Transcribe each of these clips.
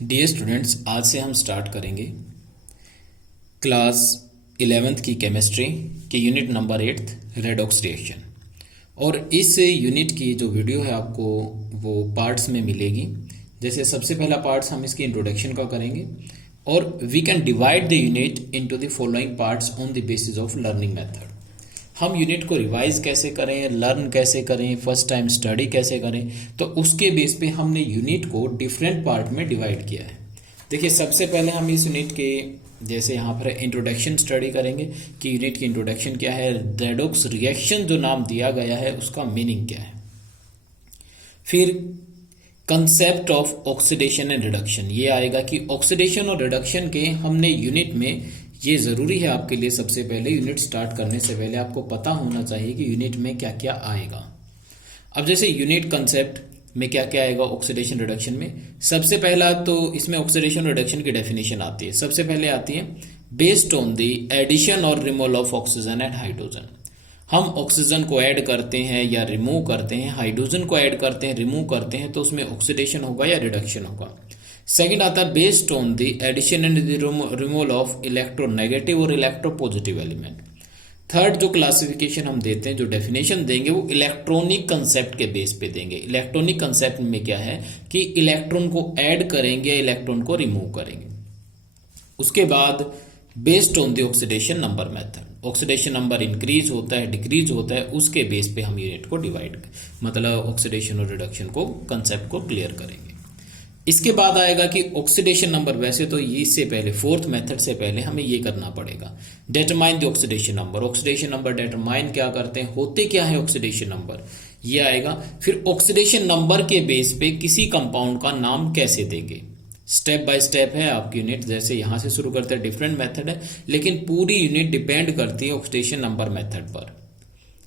Dear students, आज से हम स्टार्ट करेंगे क्लास 11th की केमिस्ट्री की यूनिट नंबर 8 रेडॉक्स रिएक्शन। और इस यूनिट की जो वीडियो है आपको वो पार्ट्स में मिलेगी। जैसे सबसे पहला पार्ट्स हम इसकी इंट्रोडक्शन का करेंगे और we can divide the unit into the following parts on the basis of learning method. हम यूनिट को रिवाइज कैसे करें, लर्न कैसे करें, फर्स्ट टाइम स्टडी कैसे करें, तो उसके बेस पे हमने यूनिट को डिफरेंट पार्ट में डिवाइड किया है। देखिए, सबसे पहले हम इस यूनिट के जैसे यहाँ पर इंट्रोडक्शन स्टडी करेंगे कि यूनिट की इंट्रोडक्शन क्या है, रेडॉक्स रिएक्शन जो नाम दिया गया है उसका मीनिंग क्या है। फिर concept of oxidation and reduction ये आएगा कि ऑक्सीडेशन और रिडक्शन के हमने यूनिट में, ये ज़रूरी है आपके लिए, सबसे पहले यूनिट स्टार्ट करने से पहले आपको पता होना चाहिए कि यूनिट में क्या क्या आएगा। अब जैसे यूनिट कंसेप्ट में क्या क्या आएगा ऑक्सीडेशन रिडक्शन में, सबसे पहला तो इसमें ऑक्सीडेशन रिडक्शन की डेफिनेशन आती है। सबसे पहले आती है बेस्ड ऑन द एडिशन और removal of oxygen and hydrogen. हम ऑक्सीजन को ऐड करते हैं या रिमूव करते हैं, हाइड्रोजन को ऐड करते हैं, रिमूव करते हैं, तो उसमें ऑक्सीडेशन होगा या रिडक्शन होगा। सेकंड आता है based on the addition and removal of electronegative और इलेक्ट्रोपॉजिटिव एलिमेंट। थर्ड जो क्लासिफिकेशन हम देते हैं, जो डेफिनेशन देंगे, वो इलेक्ट्रॉनिक कंसेप्ट के बेस पे देंगे। इलेक्ट्रॉनिक कंसेप्ट में क्या है कि इलेक्ट्रॉन को ऐड करेंगे, इलेक्ट्रॉन को रिमूव करेंगे। उसके बाद based on the oxidation number method, oxidation number increase होता है, डिक्रीज होता है, उसके बेस पे हम यूनिट को डिवाइड, मतलब ऑक्सीडेशन और रिडक्शन को, कंसेप्ट को क्लियर करेंगे। इसके बाद आएगा कि ऑक्सीडेशन नंबर, वैसे तो इससे पहले फोर्थ मेथड से पहले हमें ये करना पड़ेगा, determine the oxidation number. Oxidation number determine क्या करते हैं, होते क्या है ऑक्सीडेशन नंबर, ये आएगा। फिर ऑक्सीडेशन नंबर के बेस पे किसी कंपाउंड का नाम कैसे देंगे, स्टेप बाय स्टेप है आपकी यूनिट। जैसे यहां से शुरू करते हैं, डिफरेंट मेथड है, लेकिन पूरी यूनिट डिपेंड करती है ऑक्सीडेशन नंबर मेथड पर।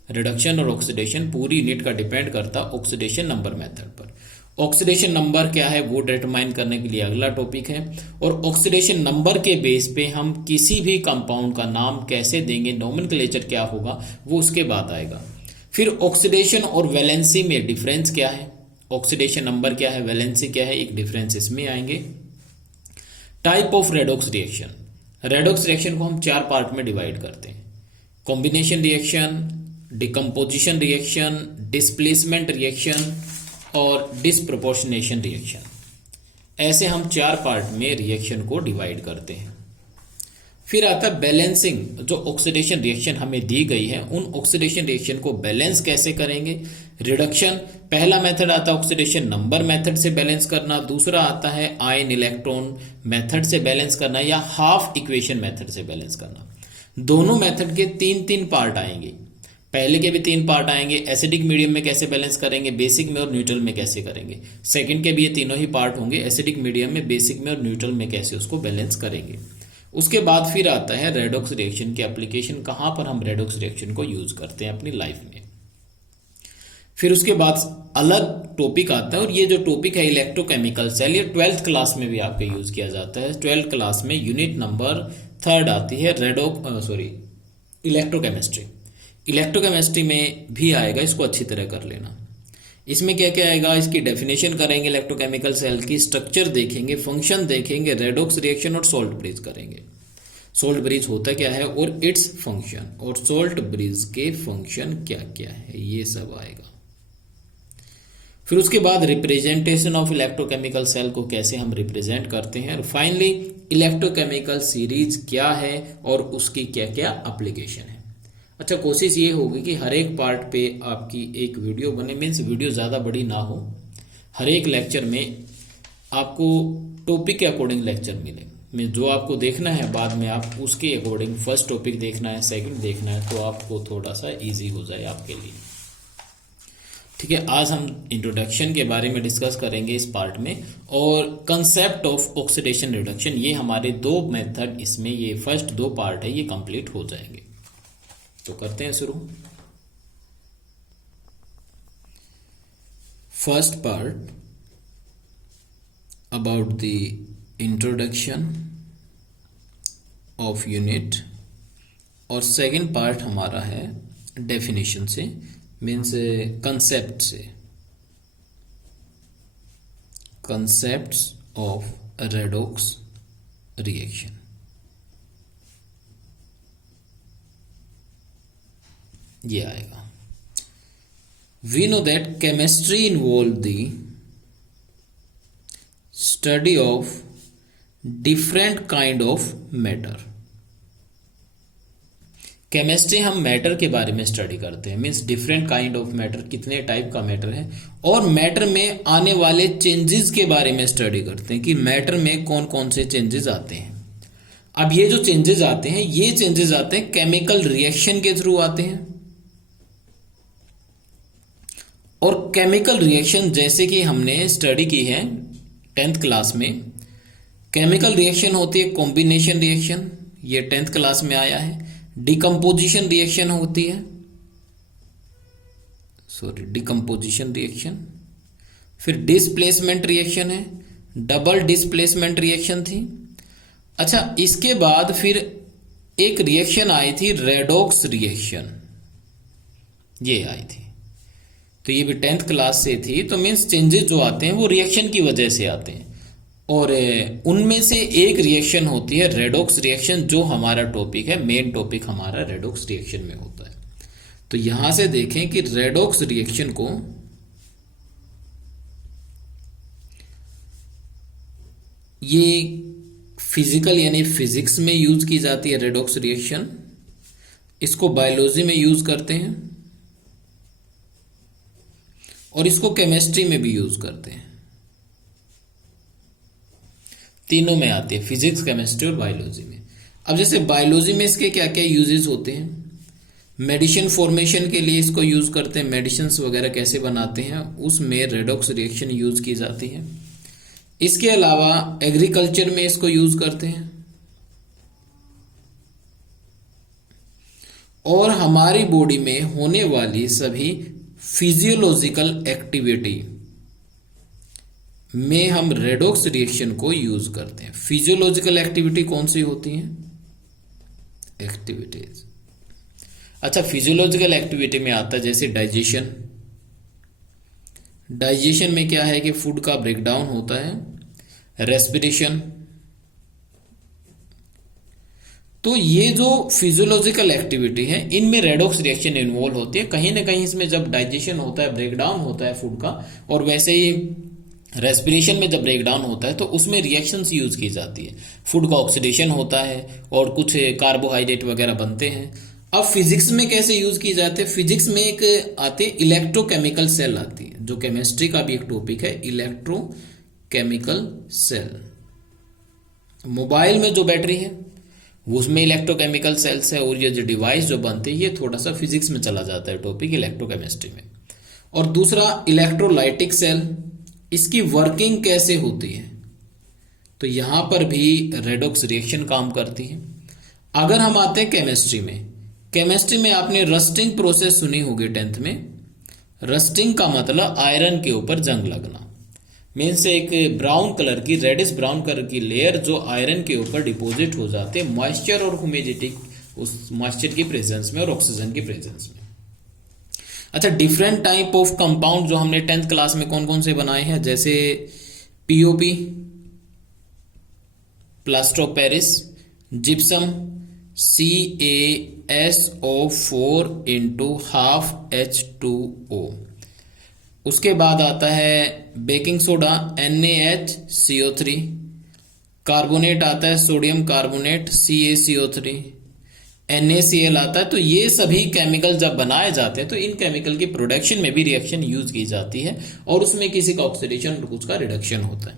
रिडक्शन और ऑक्सीडेशन पूरी यूनिट का डिपेंड करता ऑक्सीडेशन नंबर मेथड पर। ऑक्सीडेशन नंबर क्या है वो डिटरमाइन करने के लिए अगला टॉपिक है। और ऑक्सीडेशन नंबर के बेस पे हम किसी भी कंपाउंड का नाम कैसे देंगे, नोमेनक्लेचर क्या होगा, वो उसके बाद आएगा। फिर ऑक्सीडेशन और वैलेंसी में डिफरेंस क्या है, ऑक्सीडेशन नंबर क्या है, वैलेंसी क्या है, एक डिफरेंस इसमें आएंगे। Type of redox reaction, redox reaction को हम चार पार्ट में डिवाइड करते हैं, combination reaction, decomposition reaction, displacement reaction और डिस्प्रोपोर्शनेशन रिएक्शन। ऐसे हम चार पार्ट में रिएक्शन को डिवाइड करते हैं। फिर आता है बैलेंसिंग, जो ऑक्सीडेशन रिएक्शन हमें दी गई है उन ऑक्सीडेशन रिएक्शन को बैलेंस कैसे करेंगे। रिडक्शन, पहला मेथड आता है ऑक्सीडेशन नंबर मेथड से बैलेंस करना, दूसरा आता है आयन इलेक्ट्रॉन मेथड से बैलेंस करना या हाफ इक्वेशन मेथड से बैलेंस करना। दोनों मेथड के तीन तीन पार्ट आएंगे, पहले के भी तीन पार्ट आएंगे, एसिडिक मीडियम में कैसे बैलेंस करेंगे, बेसिक में और न्यूट्रल में कैसे करेंगे। सेकंड के भी ये तीनों ही पार्ट होंगे, एसिडिक मीडियम में, बेसिक में और न्यूट्रल में कैसे उसको बैलेंस करेंगे। उसके बाद फिर आता है रेडॉक्स रिएक्शन की एप्लीकेशन, कहां पर हम रेडॉक्स रिएक्शन को यूज करते हैं अपनी लाइफ में। फिर उसके बाद अलग टॉपिक आता है, और ये जो टॉपिक है इलेक्ट्रोकेमिकल सेल, ये 12th क्लास में भी आपका यूज किया जाता है। 12th क्लास में यूनिट नंबर 3 आती है इलेक्ट्रोकेमिस्ट्री। इलेक्ट्रोकेमिस्ट्री में भी आएगा, इसको अच्छी तरह कर लेना। इसमें क्या क्या आएगा, इसकी डेफिनेशन करेंगे, इलेक्ट्रोकेमिकल सेल की स्ट्रक्चर देखेंगे, फंक्शन देखेंगे, रेडॉक्स रिएक्शन और सोल्ट ब्रिज करेंगे। सोल्ट ब्रिज होता क्या है और इट्स फंक्शन, और सोल्ट ब्रिज के फंक्शन क्या क्या है, ये सब आएगा। फिर उसके बाद रिप्रेजेंटेशन ऑफ इलेक्ट्रोकेमिकल सेल को कैसे हम रिप्रेजेंट करते हैं, और फाइनली इलेक्ट्रोकेमिकल सीरीज क्या है और उसकी क्या क्या एप्लीकेशन है। अच्छा, कोशिश ये होगी कि हर एक पार्ट पे आपकी एक वीडियो बने, मीन्स वीडियो ज़्यादा बड़ी ना हो। हर एक लेक्चर में आपको टॉपिक के अकॉर्डिंग लेक्चर मिले, मीन्स जो आपको देखना है बाद में आप उसके अकॉर्डिंग, फर्स्ट टॉपिक देखना है, सेकंड देखना है, तो आपको थोड़ा सा इजी हो जाए आपके लिए। ठीक है, आज हम इंट्रोडक्शन के बारे में डिस्कस करेंगे इस पार्ट में, और कंसेप्ट ऑफ ऑक्सीडेशन रिडक्शन, ये हमारे दो मेथड इसमें, ये फर्स्ट दो पार्ट है, ये कंप्लीट हो जाएंगे। तो करते हैं शुरू। First part about the introduction of unit, और सेकंड पार्ट हमारा है डेफिनेशन से, मीन्स कंसेप्ट से, concepts of रेडॉक्स रिएक्शन। ये आएगा। We know that chemistry involve the study of different kind of matter. Chemistry हम मैटर के बारे में स्टडी करते हैं, means different kind of matter, कितने टाइप का मैटर है, और मैटर में आने वाले चेंजेस के बारे में स्टडी करते हैं कि मैटर में कौन कौन से चेंजेस आते हैं। अब ये जो चेंजेस आते हैं, ये चेंजेस आते हैं केमिकल रिएक्शन के थ्रू आते हैं। और केमिकल रिएक्शन जैसे कि हमने स्टडी की है 10th क्लास में, केमिकल रिएक्शन होती है कॉम्बिनेशन रिएक्शन, ये 10th क्लास में आया है। डिकम्पोजिशन रिएक्शन होती है, डिकम्पोजिशन रिएक्शन। फिर डिस्प्लेसमेंट रिएक्शन है, डबल डिस्प्लेसमेंट रिएक्शन थी। अच्छा, इसके बाद फिर एक रिएक्शन आई थी रेडॉक्स रिएक्शन, ये आई थी। तो ये भी 10th क्लास से थी। तो मीन्स चेंजेस जो आते हैं वो रिएक्शन की वजह से आते हैं, और उनमें से एक रिएक्शन होती है रेडॉक्स रिएक्शन, जो हमारा टॉपिक है, मेन टॉपिक हमारा रेडॉक्स रिएक्शन में होता है। तो यहां से देखें कि रेडॉक्स रिएक्शन को ये फिजिकल यानी फिजिक्स में यूज की जाती है रेडॉक्स रिएक्शन, इसको बायोलॉजी में यूज करते हैं, और इसको केमिस्ट्री में भी यूज करते हैं। तीनों में आती है, फिजिक्स, केमिस्ट्री और बायोलॉजी में। अब जैसे बायोलॉजी में इसके क्या क्या यूजेस होते हैं, मेडिसिन फॉर्मेशन के लिए इसको यूज करते हैं, मेडिसिन वगैरह कैसे बनाते हैं, उसमें रेडॉक्स रिएक्शन यूज की जाती है। इसके अलावा एग्रीकल्चर में इसको यूज करते हैं, और हमारी बॉडी में होने वाली सभी फिजियोलॉजिकल एक्टिविटी में हम रेडॉक्स रिएक्शन को यूज करते हैं। फिजियोलॉजिकल एक्टिविटी कौन सी होती हैं? एक्टिविटीज। अच्छा, फिजियोलॉजिकल एक्टिविटी में आता है जैसे डाइजेशन। डाइजेशन में क्या है कि फूड का ब्रेकडाउन होता है। रेस्पिरेशन। तो ये जो फिजियोलॉजिकल एक्टिविटी है, इनमें रेडॉक्स रिएक्शन इन्वॉल्व होती है। कहीं ना कहीं इसमें जब डाइजेशन होता है, ब्रेकडाउन होता है फूड का, और वैसे ही रेस्पिरेशन में जब ब्रेकडाउन होता है तो उसमें रिएक्शंस यूज की जाती है। फूड का ऑक्सीडेशन होता है और कुछ कार्बोहाइड्रेट वगैरह बनते हैं। अब फिजिक्स में कैसे यूज की जाते हैं? फिजिक्स में एक आते हैं इलेक्ट्रोकेमिकल सेल आती है, जो केमिस्ट्री का भी एक टॉपिक है, इलेक्ट्रोकेमिकल सेल। मोबाइल में जो बैटरी है उसमें इलेक्ट्रोकेमिकल सेल्स है, और ये जो डिवाइस जो बनती है ये थोड़ा सा फिजिक्स में चला जाता है टॉपिक, इलेक्ट्रोकेमिस्ट्री में। और दूसरा इलेक्ट्रोलाइटिक सेल, इसकी वर्किंग कैसे होती है, तो यहां पर भी रेडॉक्स रिएक्शन काम करती है। अगर हम आते हैं केमिस्ट्री में, केमिस्ट्री में आपने रस्टिंग प्रोसेस सुनी होगी 10th में। रस्टिंग का मतलब आयरन के ऊपर जंग लगना, मीन्स एक ब्राउन कलर की, रेडिश ब्राउन कलर की लेयर जो आयरन के ऊपर डिपॉजिट हो जाते हैं मॉइस्चर और ह्यूमिडिटी, उस मॉइस्चर की प्रेजेंस में और ऑक्सीजन की प्रेजेंस में। अच्छा, डिफरेंट टाइप ऑफ कंपाउंड जो हमने 10th क्लास में कौन कौन से बनाए हैं, जैसे POP, plaster of Paris, gypsum, CaSO4 × ½ H2O। उसके बाद आता है बेकिंग सोडा, NaHCO3। कार्बोनेट आता है सोडियम कार्बोनेट, CaCO3। NaCl आता है। तो ये सभी केमिकल जब बनाए जाते हैं तो इन केमिकल की प्रोडक्शन में भी रिएक्शन यूज की जाती है, और उसमें किसी का ऑक्सीडेशन और कुछ का रिडक्शन होता है।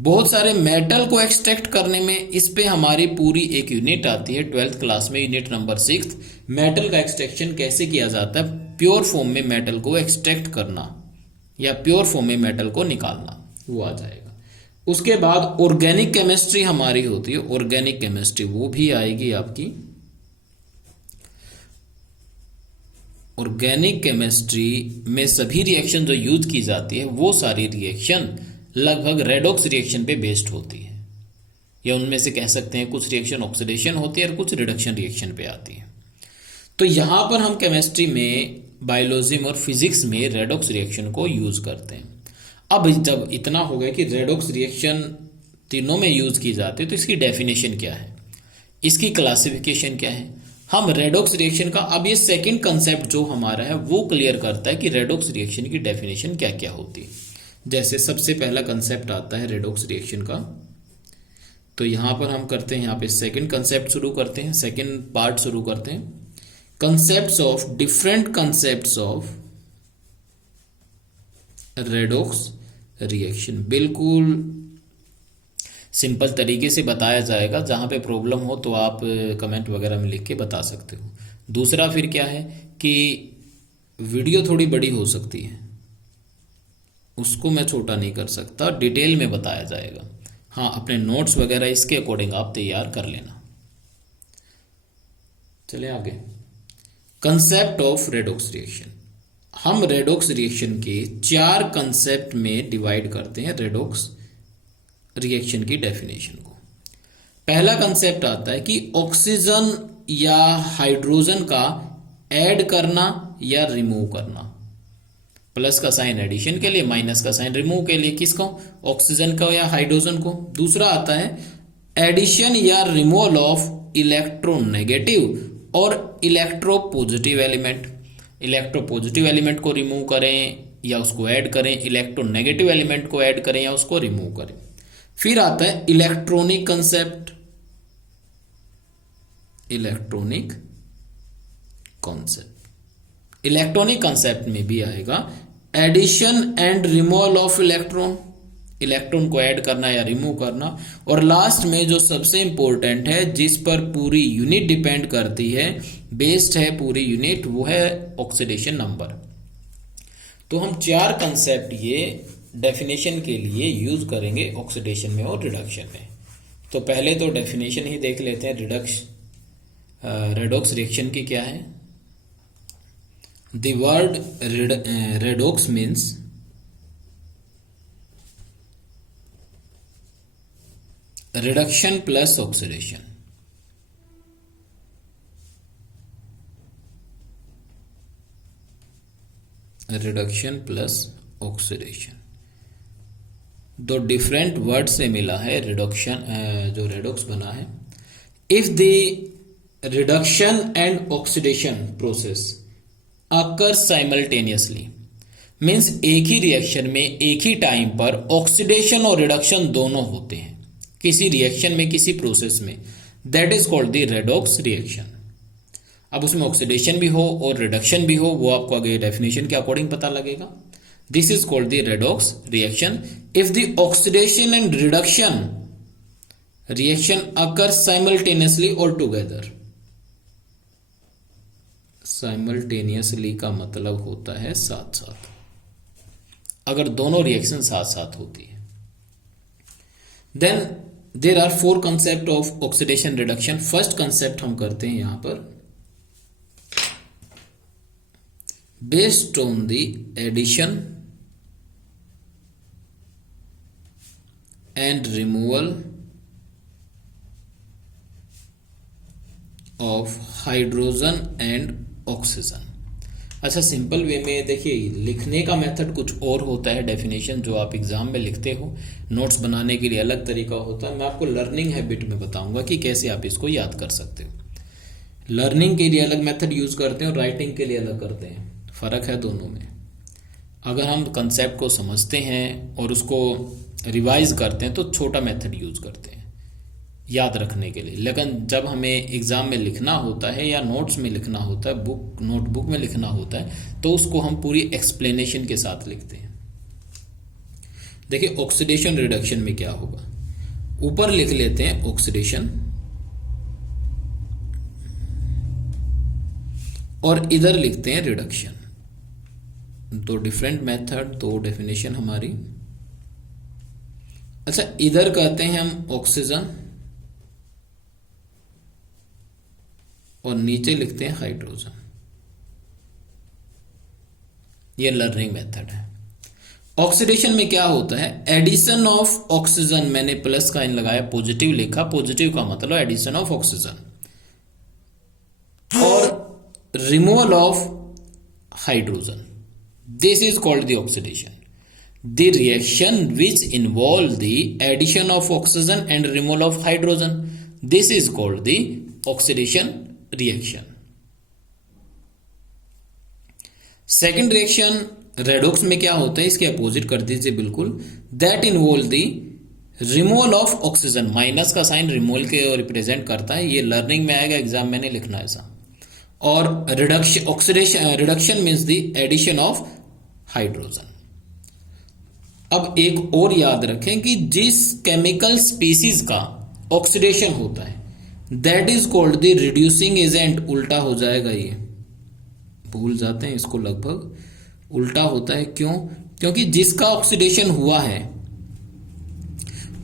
बहुत सारे मेटल को एक्सट्रैक्ट करने में इस पे हमारी पूरी एक यूनिट आती है 12th क्लास में, यूनिट नंबर 6। मेटल का एक्सट्रैक्शन कैसे किया जाता है, प्योर फॉर्म में मेटल को एक्सट्रैक्ट करना या प्योर फॉर्म में मेटल को निकालना, वो आ जाएगा। उसके बाद ऑर्गेनिक केमिस्ट्री हमारी होती है, ऑर्गेनिक केमिस्ट्री वो भी आएगी आपकी। ऑर्गेनिक केमिस्ट्री में सभी रिएक्शन जो यूज की जाती है वो सारी रिएक्शन लगभग रेडॉक्स रिएक्शन पे बेस्ड होती है, या उनमें से कह सकते हैं कुछ रिएक्शन ऑक्सीडेशन होती है और कुछ रिडक्शन रिएक्शन पे आती है। तो यहां पर हम केमिस्ट्री में, बायोलॉजी में और फिजिक्स में रेडॉक्स रिएक्शन को यूज करते हैं। अब जब इतना हो गया कि रेडॉक्स रिएक्शन तीनों में यूज की जाती है। तो इसकी डेफिनेशन क्या है, इसकी क्लासिफिकेशन क्या है, हम रेडॉक्स रिएक्शन का, अब ये सेकंड कंसेप्ट जो हमारा है वो क्लियर करता है कि रेडॉक्स रिएक्शन की डेफिनेशन क्या क्या होती है। जैसे सबसे पहला कंसेप्ट आता है रेडॉक्स रिएक्शन का, तो यहां पर हम करते हैं, यहाँ पे सेकंड कंसेप्ट शुरू करते हैं, सेकंड पार्ट शुरू करते हैं। Concepts of different concepts of redox reaction, बिल्कुल सिंपल तरीके से बताया जाएगा। जहां पे प्रॉब्लम हो तो आप कमेंट वगैरह में लिख के बता सकते हो। दूसरा फिर क्या है कि वीडियो थोड़ी बड़ी हो सकती है, उसको मैं छोटा नहीं कर सकता, डिटेल में बताया जाएगा। हाँ, अपने नोट्स वगैरह इसके अकॉर्डिंग आप तैयार कर लेना। चलिए आगे, कंसेप्ट ऑफ रेडॉक्स रिएक्शन। हम रेडॉक्स रिएक्शन के 4 कंसेप्ट में डिवाइड करते हैं रेडॉक्स रिएक्शन की डेफिनेशन को। पहला कंसेप्ट आता है कि ऑक्सीजन या हाइड्रोजन का ऐड करना या रिमूव करना। प्लस का साइन एडिशन के लिए, माइनस का साइन रिमूव के लिए। किसको, ऑक्सीजन को या हाइड्रोजन को। दूसरा आता है एडिशन या रिमूवल ऑफ इलेक्ट्रोनेगेटिव और इलेक्ट्रोपॉजिटिव एलिमेंट। इलेक्ट्रोपॉजिटिव एलिमेंट को रिमूव करें या उसको ऐड करें, इलेक्ट्रोनेगेटिव एलिमेंट को ऐड करें या उसको रिमूव करें। फिर आता है electronic concept, electronic concept. Electronic concept में भी आएगा addition and removal of electron, electron को ऐड करना या रिमूव करना। और लास्ट में जो सबसे इंपॉर्टेंट है, जिस पर पूरी यूनिट डिपेंड करती है, बेस्ड है पूरी यूनिट, वो है ऑक्सीडेशन नंबर। तो हम 4 कंसेप्ट ये डेफिनेशन के लिए यूज करेंगे ऑक्सीडेशन में और रिडक्शन में। तो पहले तो डेफिनेशन ही देख लेते हैं रेडॉक्स रिएक्शन की क्या है। The word redox means reduction plus oxidation. Reduction plus oxidation दो डिफरेंट वर्ड से मिला है रिडक्शन, जो रेडॉक्स बना है। If the reduction and oxidation process occur simultaneously, means एक ही रिएक्शन में एक ही टाइम पर ऑक्सीडेशन और रिडक्शन दोनों होते हैं किसी रिएक्शन में, किसी प्रोसेस में, that is called the redox reaction. अब उसमें ऑक्सीडेशन भी हो और रिडक्शन भी हो, वो आपको आगे डेफिनेशन के अकॉर्डिंग पता लगेगा। This is called the redox reaction if the oxidation and reduction reaction occur simultaneously or together। Simultaneously का मतलब होता है साथ साथ, अगर दोनों रिएक्शन साथ साथ होती है। Then there are 4 concept of oxidation reduction। First concept हम करते हैं यहां पर, based on the addition and removal of hydrogen and oxygen। अच्छा, सिंपल वे में देखिए, लिखने का मेथड कुछ और होता है, डेफिनेशन जो आप एग्जाम में लिखते हो, नोट्स बनाने के लिए अलग तरीका होता है। मैं आपको लर्निंग हैबिट में बताऊंगा कि कैसे आप इसको याद कर सकते हो। लर्निंग के लिए अलग मेथड यूज करते हैं और राइटिंग के लिए अलग करते हैं, फर्क है दोनों में। अगर हम कंसेप्ट को समझते हैं और उसको रिवाइज करते हैं तो छोटा मेथड यूज करते हैं याद रखने के लिए, लेकिन जब हमें एग्जाम में लिखना होता है या नोट्स में लिखना होता है, नोटबुक में लिखना होता है, तो उसको हम पूरी एक्सप्लेनेशन के साथ लिखते हैं। देखिए, ऑक्सीडेशन रिडक्शन में क्या होगा, ऊपर लिख लेते हैं ऑक्सीडेशन और इधर लिखते हैं रिडक्शन। दो डिफरेंट मेथड, दो डेफिनेशन हमारी। अच्छा, इधर कहते हैं हम ऑक्सीजन और नीचे लिखते हैं हाइड्रोजन। ये लर्निंग मेथड है। ऑक्सीडेशन में क्या होता है, एडिशन ऑफ ऑक्सीजन, मैंने प्लस का इन लगाया, पॉजिटिव लिखा, पॉजिटिव का मतलब एडिशन ऑफ ऑक्सीजन, और removal of hydrogen, this is called the oxidation. The reaction which involve the addition of oxygen and removal of hydrogen, this is called the oxidation reaction. Second reaction redox में क्या होता है, इसके opposite कर दीजिए बिल्कुल, that involve the removal of oxygen, minus का sign removal के रिप्रेजेंट करता है, ये लर्निंग में आएगा, एग्जाम में नहीं लिखना ऐसा। और reduction, oxidation reduction means the addition of hydrogen. अब एक और याद रखें कि जिस केमिकल स्पीसीज का ऑक्सीडेशन होता है that is called the reducing agent. उल्टा हो जाएगा, ये भूल जाते हैं इसको, लगभग उल्टा होता है। क्यों? क्योंकि जिसका ऑक्सीडेशन हुआ है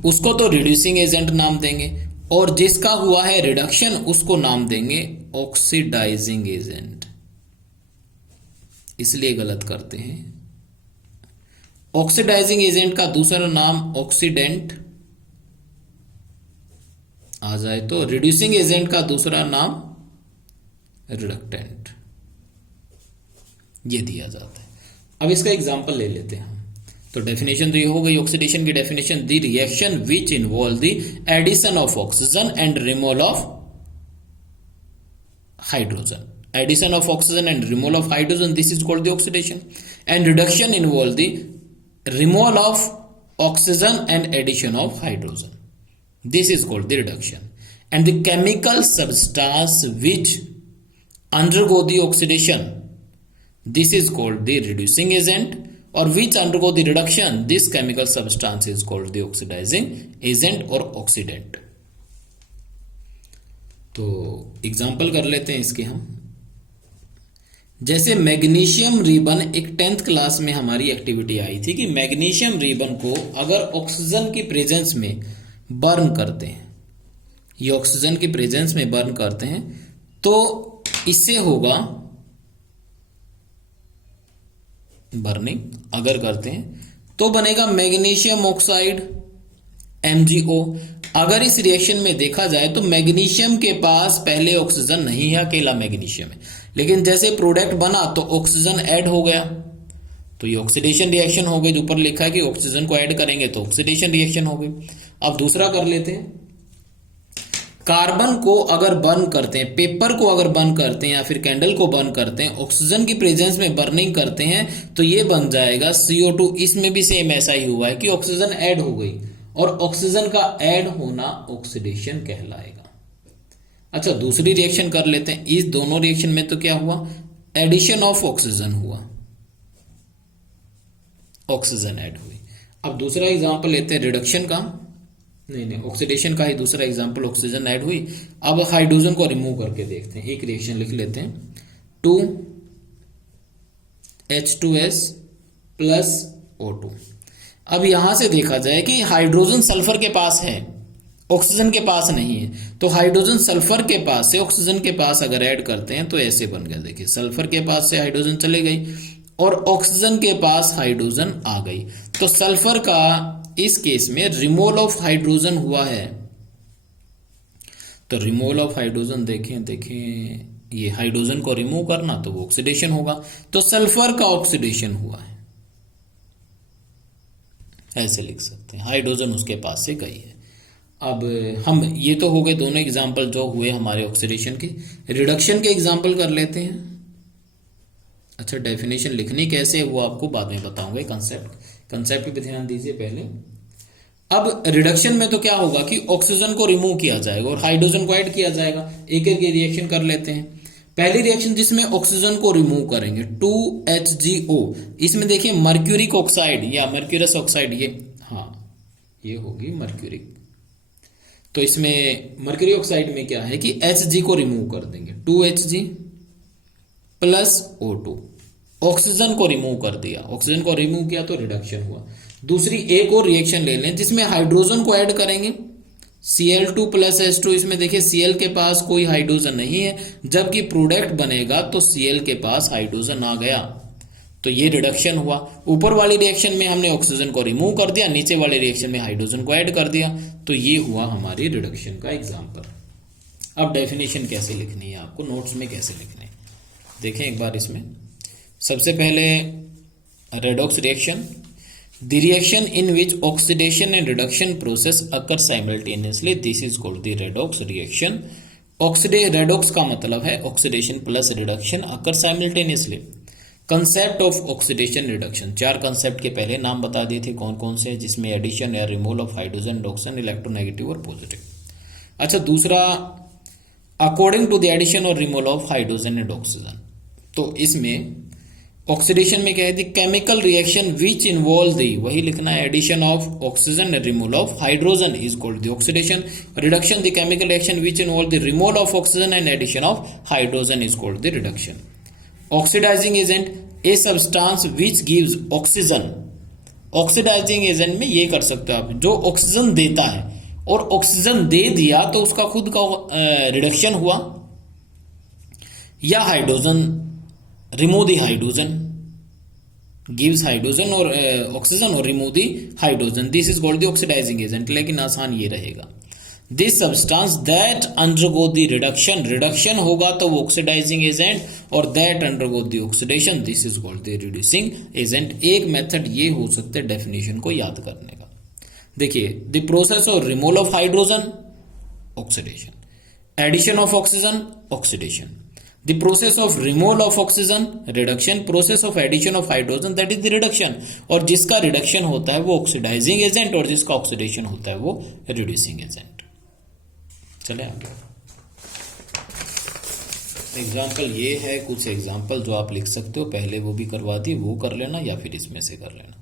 उसको तो रिड्यूसिंग एजेंट नाम देंगे, और जिसका हुआ है रिडक्शन उसको नाम देंगे ऑक्सीडाइजिंग एजेंट, इसलिए गलत करते हैं। ऑक्सीडाइजिंग एजेंट का दूसरा नाम ऑक्सीडेंट आ जाए तो रिड्यूसिंग एजेंट का दूसरा नाम रिडक्टेंट, ये दिया जाता है। अब इसका एग्जांपल ले लेते हैं। तो डेफिनेशन तो ये हो गई ऑक्सीडेशन की definition, the reaction which involve the addition of oxygen and removal of hydrogen, addition of oxygen and removal of hydrogen, this is called the oxidation. And reduction involve the removal of oxygen and addition of hydrogen, this is called the reduction. And the chemical substance which undergo the oxidation, this is called the reducing agent, or which undergo the reduction, this chemical substance is called the oxidizing agent or oxidant। तो example कर लेते हैं इसके हम। जैसे magnesium ribbon, एक 10th class में हमारी एक्टिविटी आई थी कि मैग्नीशियम रिबन को अगर ऑक्सीजन की प्रेजेंस में बर्न करते हैं, ये ऑक्सीजन की प्रेजेंस में बर्न करते हैं, तो इससे होगा बर्निंग, अगर करते हैं तो बनेगा मैग्नीशियम ऑक्साइड MgO। अगर इस रिएक्शन में देखा जाए तो मैग्नीशियम के पास पहले ऑक्सीजन नहीं है, अकेला मैग्नीशियम है, लेकिन जैसे प्रोडक्ट बना तो ऑक्सीजन ऐड हो गया, तो ये ऑक्सीडेशन रिएक्शन हो गई। जो ऊपर लिखा है कि ऑक्सीजन को ऐड करेंगे तो ऑक्सीडेशन रिएक्शन हो गई। अब दूसरा कर लेते हैं, कार्बन को अगर बर्न करते हैं, पेपर को अगर बर्न करते हैं या फिर कैंडल को बर्न करते हैं, ऑक्सीजन की प्रेजेंस में बर्निंग करते हैं, तो ये बन जाएगा CO2। इसमें भी सेम ऐसा ही हुआ है कि ऑक्सीजन ऐड हो गई, और ऑक्सीजन का ऐड होना ऑक्सीडेशन कहलाएगा। अच्छा, दूसरी रिएक्शन कर लेते हैं। इस दोनों रिएक्शन में तो क्या हुआ, एडिशन ऑफ ऑक्सीजन हुआ, ऑक्सीजन ऐड हुई। अब दूसरा एग्जांपल लेते हैं रिडक्शन का, नहीं ऑक्सीडेशन का ही दूसरा एग्जांपल, ऑक्सीजन ऐड हुई। अब हाइड्रोजन को रिमूव करके देखते हैं, एक रिएक्शन लिख लेते हैं, 2H2S प्लस O2। अब यहां से देखा जाए कि हाइड्रोजन सल्फर के पास है, ऑक्सीजन के पास नहीं है, तो हाइड्रोजन सल्फर के पास से ऑक्सीजन के पास अगर ऐड करते हैं तो ऐसे बन गया। देखिए, सल्फर के पास से हाइड्रोजन चले गई और ऑक्सीजन के पास हाइड्रोजन आ गई, तो सल्फर का इस केस में रिमूवल ऑफ हाइड्रोजन हुआ है। तो रिमूवल ऑफ हाइड्रोजन देखें ये हाइड्रोजन को रिमूव करना तो वो ऑक्सीडेशन होगा, तो सल्फर का ऑक्सीडेशन हुआ है, ऐसे लिख सकते हैं, हाइड्रोजन उसके पास से गई है। अब हम ये तो हो गए दोनों एग्जाम्पल जो हुए हमारे ऑक्सीडेशन के। रिडक्शन के एग्जाम्पल कर लेते हैं। अच्छा, डेफिनेशन लिखनी कैसे है वो आपको बाद में बताऊंगा, कंसेप्ट पे ध्यान दीजिए पहले। अब रिडक्शन में तो क्या होगा कि ऑक्सीजन को रिमूव किया जाएगा और हाइड्रोजन को ऐड किया जाएगा। एक एक रिएक्शन कर लेते हैं। पहली रिएक्शन जिसमें ऑक्सीजन को रिमूव करेंगे, 2HgO, इसमें देखिए मर्क्यूरिक ऑक्साइड या मर्क्यूरस ऑक्साइड, ये होगी मर्क्यूरिक। तो इसमें मर्क्यूरी ऑक्साइड में क्या है कि Hg को रिमूव कर देंगे, 2Hg प्लस O2। ऑक्सीजन को रिमूव कर दिया, ऑक्सीजन को रिमूव किया तो रिडक्शन हुआ। दूसरी एक और रिएक्शन ले लें जिसमें हाइड्रोजन को ऐड करेंगे, Cl2 प्लस H2। इसमें देखिए Cl के पास कोई हाइड्रोजन नहीं है, जबकि प्रोडक्ट बनेगा तो Cl के पास हाइड्रोजन आ गया, तो ये रिडक्शन हुआ। ऊपर वाली रिएक्शन में हमने ऑक्सीजन को रिमूव कर दिया, नीचे वाले रिएक्शन में हाइड्रोजन को ऐड कर दिया, तो ये हुआ हमारी रिडक्शन का एग्जाम्पल। अब डेफिनेशन कैसे लिखनी है आपको, नोट्स में कैसे लिखनी है देखें एक बार। इसमें सबसे पहले redox reaction, The reaction in which oxidation and reduction process occur simultaneously, this is called the redox reaction. Redox का मतलब है oxidation plus reduction occur simultaneously. Concept of oxidation reduction, चार कंसेप्ट के पहले नाम बता दिए थे कौन कौन से हैं, जिसमें एडिशन या removal of hydrogen and oxygen, electronegative और पॉजिटिव. अच्छा, दूसरा अकॉर्डिंग टू द एडिशन और removal of hydrogen and oxygen. तो इसमें ऑक्सीडेशन में क्या है, the chemical reaction which involve the, वही लिखना है, addition of oxygen and removal of hydrogen is called the oxidation. Reduction, the chemical reaction which involve the removal of oxygen and addition of hydrogen is called the reduction. Oxidising agent, A substance which gives oxygen. Oxidising agent में ये कर सकते हो आप, जो oxygen देता है और ऑक्सीजन दे दिया तो उसका खुद का रिडक्शन हुआ, या hydrogen remove the hydrogen, gives hydrogen और ऑक्सीजन और remove the hydrogen, this is called the oxidising agent. लेकिन आसान ये रहेगा, this substance that undergo the reduction, reduction होगा तो वो ऑक्सीडाइजिंग एजेंट, और that undergo the oxidation, this is called the reducing agent. एक मेथड ये हो सकता है डेफिनेशन को याद करने का. देखिए, the process of removal of hydrogen, oxidation. Addition of oxygen, oxidation. The process of removal of oxygen, reduction. Process of addition of hydrogen, that is the reduction. और जिसका रिडक्शन होता है वो ऑक्सीडाइजिंग एजेंट, और जिसका ऑक्सीडेशन होता है वो रिड्यूसिंग एजेंट. चले आगे. एग्जाम्पल ये है, कुछ एग्जाम्पल जो आप लिख सकते हो, पहले वो भी करवा दी, वो कर लेना या फिर इसमें से कर लेना.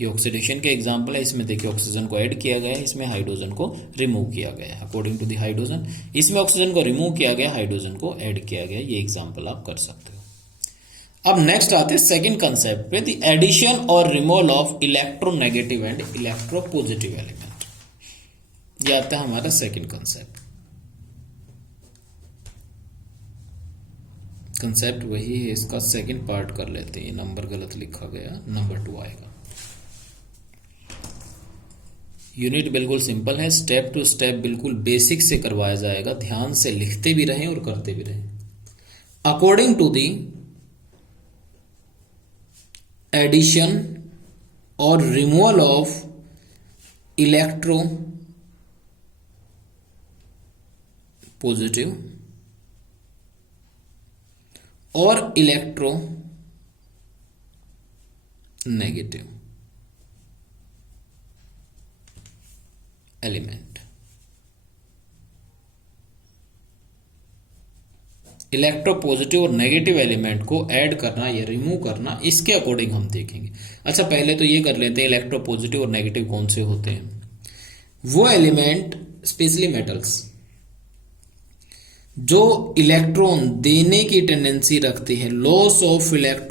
ये ऑक्सीडेशन के एग्जाम्पल है. इसमें देखिए ऑक्सीजन को ऐड किया गया है, इसमें हाइड्रोजन को रिमूव किया गया है अकॉर्डिंग टू द हाइड्रोजन. इसमें ऑक्सीजन को रिमूव किया गया, हाइड्रोजन को ऐड किया गया. ये एग्जाम्पल आप कर सकते हो. अब नेक्स्ट आते हैं सेकंड कंसेप्ट पे, द एडिशन और removal of electronegative and electropositive element. ये आता है हमारा सेकंड कंसेप्ट. कंसेप्ट वही है, इसका सेकंड पार्ट कर लेते हैं. नंबर गलत लिखा गया, नंबर 2 आएगा. यूनिट बिल्कुल सिंपल है, स्टेप टू स्टेप बिल्कुल बेसिक से करवाया जाएगा. ध्यान से लिखते भी रहें और करते भी रहें. अकॉर्डिंग टू द एडिशन और रिमूवल ऑफ इलेक्ट्रो पॉजिटिव और electro negative element. Electro positive और नेगेटिव एलिमेंट को ऐड करना या रिमूव करना, इसके अकॉर्डिंग हम देखेंगे. अच्छा, पहले तो ये कर लेते हैं इलेक्ट्रो पॉजिटिव और नेगेटिव कौन से होते हैं. वो एलिमेंट, स्पेशली मेटल्स, जो इलेक्ट्रॉन देने की टेंडेंसी रखते हैं, लॉस ऑफ इलेक्ट्रॉन